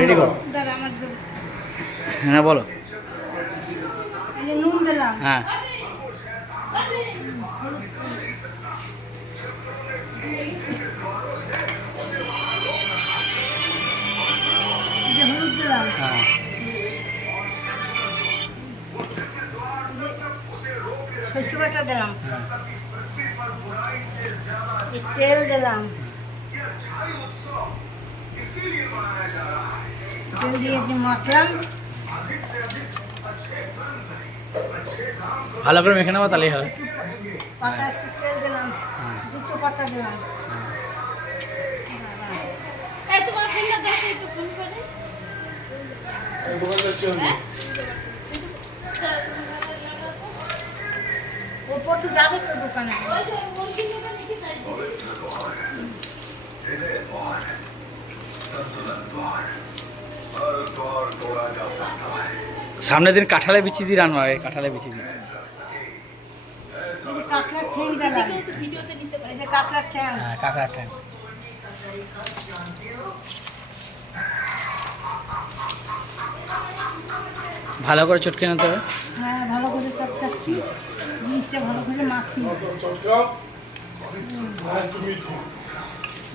Ready করো। হ্যাঁ বলো। নুন দিলাম, হ্যাঁ হলুদ দিলাম, হ্যাঁ সরষে বাটা দিলাম, তেল দিলাম, তেল দিয়ে মাখলাম, ভালো করে মেখে নেবো তাহলেই হবে। পাতা একটু তেল দিলাম, দুটো পাতা দিলাম, ও পটু যাবে তো দোকানে। সামনের দিন কাঁঠালে বিচি দিয়ে রান্না হয়, কাঁঠালে বিচি দিয়ে। কাঁকড়ার ঠ্যাং দিলাম, এই যে কাঁকড়ার ঠ্যাং, হ্যাঁ কাঁকড়ার ঠ্যাং। ভালো করে চটকে নিতে হবে। হ্যাঁ ভালো করে চটকাচ্ছি, জিনিসটা ভালো করে মাখি।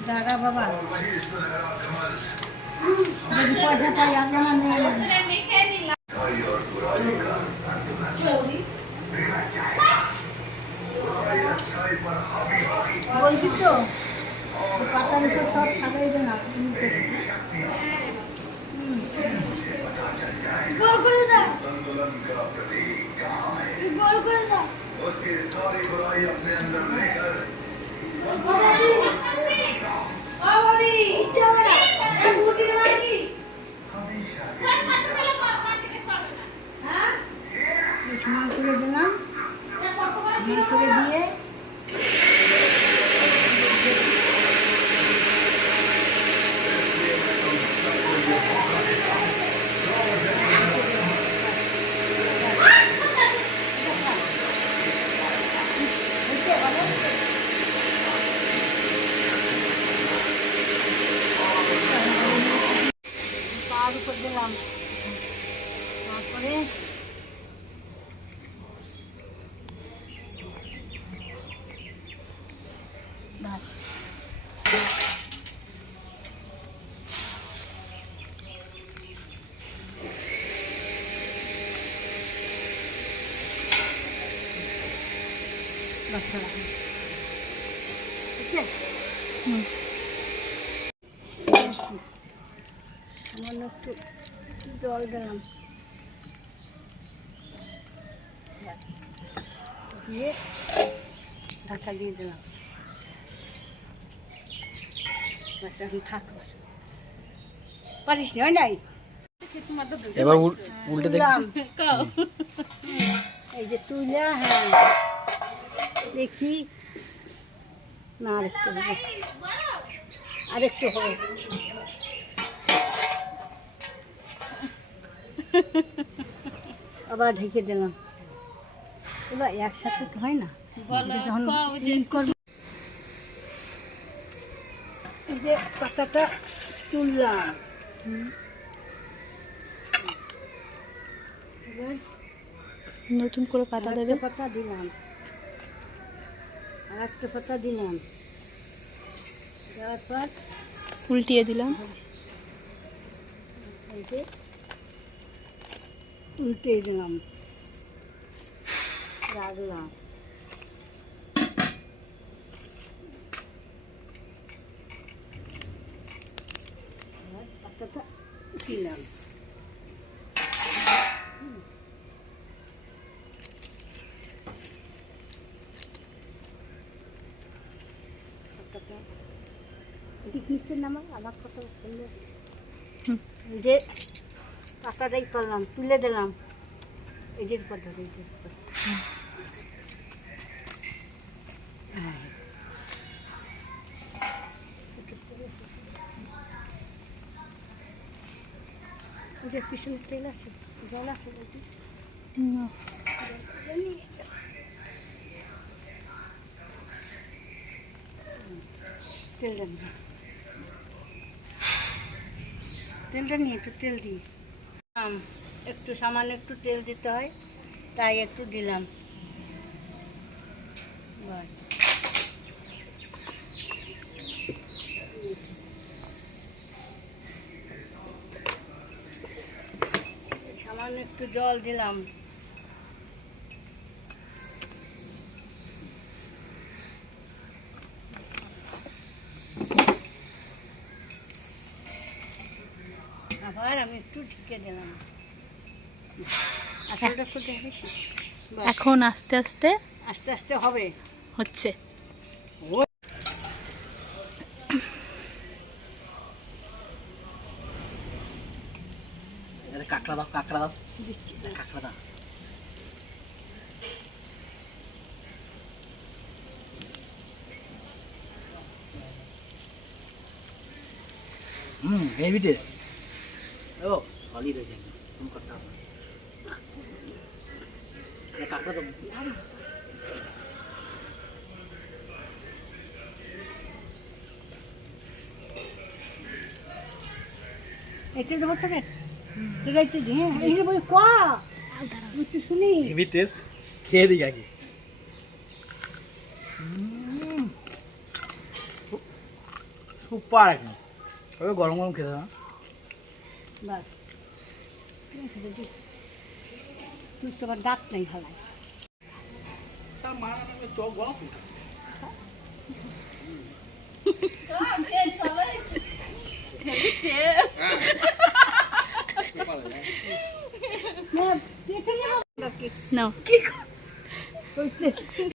দাদা বাবা যদি পয়সা পাই আগে আমার নিয়ে নেবে। বলছি তো পাতার উপর সব সাজাই দেন, গোল করে দাও, গোল করে দাও। সমান করে দিলাম, সমান করে দিয়ে পার উপর দিলাম, তারপরে বাস সামান্য একটু জল দিলাম, দিয়ে ঢাকা দিয়ে দিলাম। এখন থাক, পারিস নি হয় নাই। এবার উল্টে তুললাম, এই যে তুইলা, হ্যাঁ দেখি না আরেকটু হবে, আরেকটু হবে। আবার ঢেকে দিলাম। এবার একসাথে তো হয় না, যখন করবো। এই যে পাতাটা তুললাম, নতুন করে পাতা দেবে, পাতা দিলাম, আর একটা পাতা দিলাম, দেওয়ার পর উল্টিয়ে দিলাম, এই যে উল্টে দিলাম, রাখলাম, পাতাটা দিলাম, এদিক নিচের নামা আমার কত সুন্দর। যে পাতাটাই করলাম, তুলে দিলাম, এই যে পদ্ধতি যে পিছনে তেল আছে, জল আছে বলছি, তেল দেন, তেলটা নিয়ে একটু তেল দিই একটু সামান্য একটু তেল দিতে হয়, তাই একটু দিলাম। বাস। সামান্য একটু জল দিলাম। আবার আমি একটু ঢেকে দিলাম। আসলটা তো দেখেছি। বাস। এখন আস্তে আস্তে আস্তে আস্তে হবে। হচ্ছে। কাঁকড়া দাও, কাঁকড়া দাও, কাঁকড়া দাও। Heavy taste. ও সলিড হয়েছে একদম, তুমি করতে হবে। কাঁকড়া দাও। এটা দেবো তোকে, তোরা একটু হ্যাঁ এই যে বই কোয়া একটু শুনি। হেভি টেস্ট, খেয়ে দিই আগে। সুপার একদম। ওই গরম গরম খেতে হবে। বাস তুই তো আবার দাঁত নেই হালাই। চোখ গরম। নাও। কি